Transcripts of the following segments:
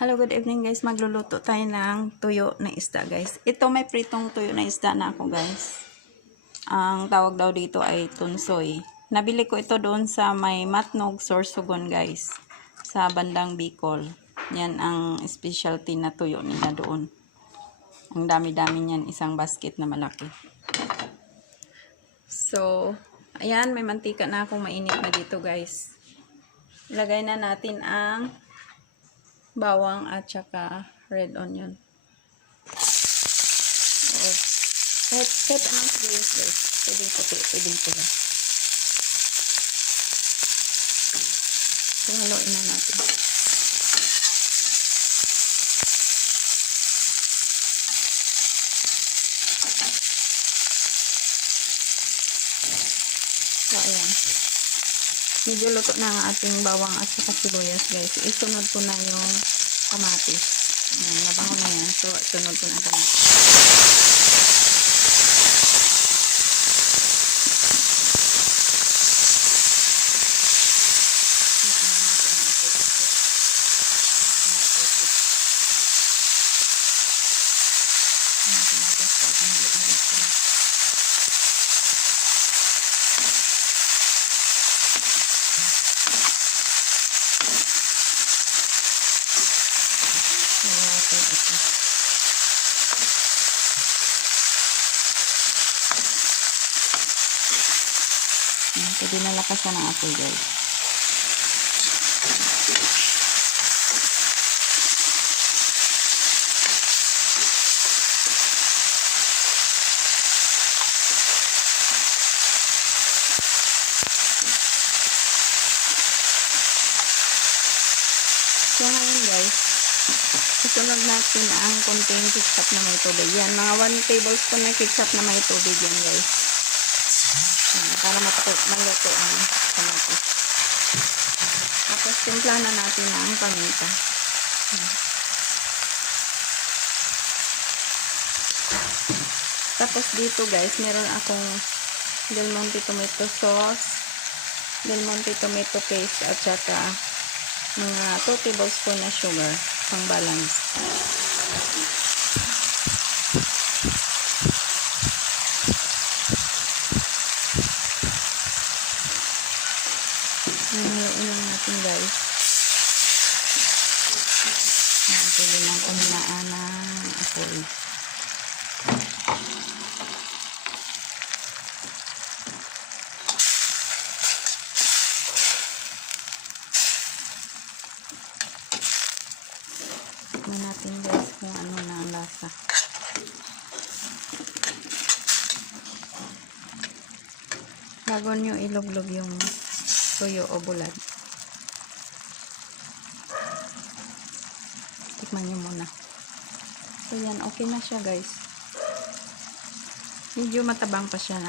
Hello, good evening guys. Magluluto tayo ng tuyo na isda guys. Ito may pritong tuyo na isda na ako guys. Ang tawag daw dito ay tunsoy. Nabili ko ito doon sa may Matnog, Sorsogon guys. Sa bandang Bicol. Yan ang specialty na tuyo nila doon. Ang dami-dami niyan, isang basket na malaki. So, ayan, may mantika na akong mainit na dito guys. Ilagay na natin ang bawang at saka red onion. So, kahit anong greens guys. Pwedeng puti, pwedeng pula. So, haluin na natin. So, ayan. Medyo luto na ang ating bawang at saka sibuyas guys. Isunod ko na yung kamatis. Ayan, nabango na yan. So, sunod ko na ang kamatis. Pwede nalakasan ng apoy guys. So ngayon guys, isunod natin ang konting ketchup na may tubig. Yan, mga 1 tablespoon na ketchup na may tubig yan guys. Para maluto ang kamatis. Tapos timpla na natin ang paminta. Tapos dito guys, meron akong Del Monte tomato sauce, Del Monte tomato paste at saka mga 2 tablespoon na sugar pang balance. Haluin lang natin guys. Pwede lang kuminaan ng apoy. Tignan natin guys kung ano na ang lasa. Bago nyo iluglog yung tuyo o bulad, tikman nyo muna. So yan, okay na siya guys. Medyo matabang pa siya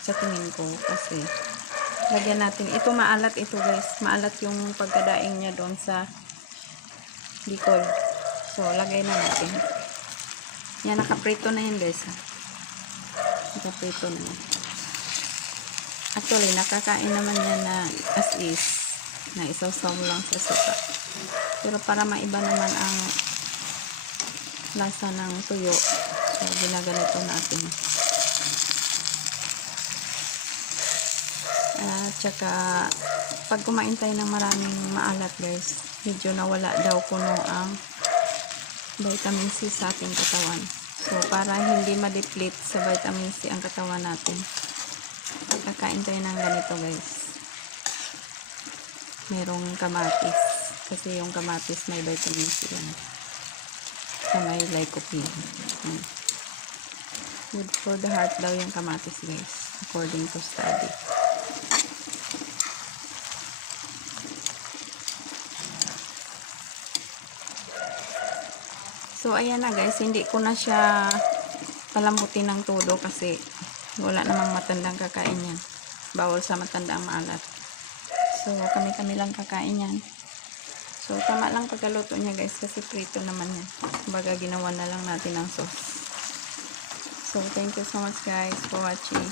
sa tingin ko kasi lagyan natin, ito maalat ito guys, maalat yung pagkadaing niya doon sa Bicol. So lagay na natin yan, nakaprito na yun guys, nakaprito na yan. Actually, nakakain naman yan na as is, na isaw-saw lang sa suka. Pero para maiba naman ang lasa ng tuyo, so ginaganito natin. At saka, pag kumain tayo ng maraming maalat guys, medyo nawala daw kuno ang vitamin C sa ating katawan. So, para hindi ma-deplete sa vitamin C ang katawan natin, kakain tayo ng ganito guys. Merong kamatis. Kasi yung kamatis may vitamin C yan. So may lycopene. Good for the heart daw yung kamatis guys. According to study. So ayan na guys. Hindi ko na siya palambutin ng todo kasi wala namang matandang kakain yan. Bawal sa matanda ang maalat. So, kami-kami lang kakain yan. So, tama lang pagkaluto niya guys kasi prito naman yan. Kumbaga, ginawa na lang natin ng sauce. So, thank you so much guys for watching.